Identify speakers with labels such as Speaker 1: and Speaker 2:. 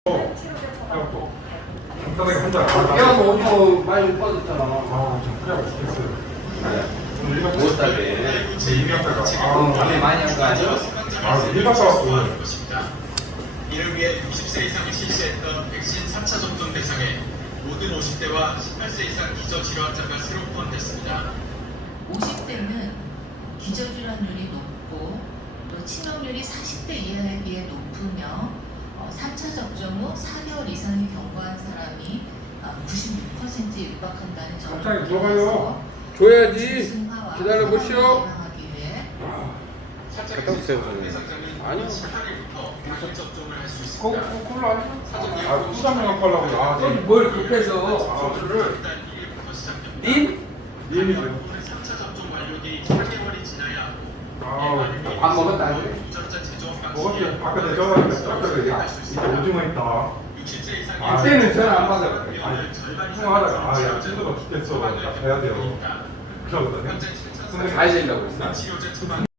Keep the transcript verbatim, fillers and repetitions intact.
Speaker 1: 그래갖고 간단하게 한 잔.
Speaker 2: 야, 너 어디서 많이 못 받았잖아.
Speaker 1: 아, 좀 그래야 죽겠어요. 네.
Speaker 2: 못 사게.
Speaker 1: 제 이미 갔다가
Speaker 2: 아, 담배 많이 한 거 아니야?
Speaker 1: 아, 일 갔다 왔고.
Speaker 3: 이를 위해 육십 세 이상을 실시했던 백신 삼 차 접종 대상에 모든 오십 대와 십팔 세 이상 기저질환자가 새로 포함됐습니다.
Speaker 4: 오십 대는 기저질환율이 높고 또 치명률이 사십 대 이하에 비해 높으며 어, 삼 차 접종 후 사 개월 이상이 경과한 사람이 어, 구십육 퍼센트에 육박한다는
Speaker 1: 갑자기 들어가요.
Speaker 2: 줘야지. 기다려보시오.
Speaker 3: 갔다
Speaker 2: 오세요. 아니요.
Speaker 3: 십팔 일부터 백신 접종을 할 수
Speaker 1: 거,
Speaker 3: 있습니다.
Speaker 1: 거, 그걸로 아니야? 아, 수담을 갖고 하려고. 아, 네.
Speaker 2: 뭘 급해서
Speaker 1: 아,
Speaker 2: 소주를.
Speaker 3: 일단 일 일부터 시작됩니다.
Speaker 2: 님?
Speaker 1: 님이죠.
Speaker 3: 오늘 삼 차 접종 완료 뒤 팔 개월이 지나야
Speaker 1: 아,
Speaker 2: 밥 먹었다 안 그래?
Speaker 3: 유전자 제조업
Speaker 1: 먹었지.
Speaker 3: 방식에
Speaker 1: 아까 내가 전화했는데 깜짝이야. 야, 이제 오징어 있다.
Speaker 3: 육십 세 이상의
Speaker 1: 아,
Speaker 2: 그때는 전화 안 받아.
Speaker 1: 아니, 통화하다가, 아, 야, 찐도가 죽겠어. 나 가야 돼요. 그러거든요.
Speaker 3: 현재 칠천
Speaker 1: 근데
Speaker 2: 가야 된다고 했어.
Speaker 3: 치료제 처방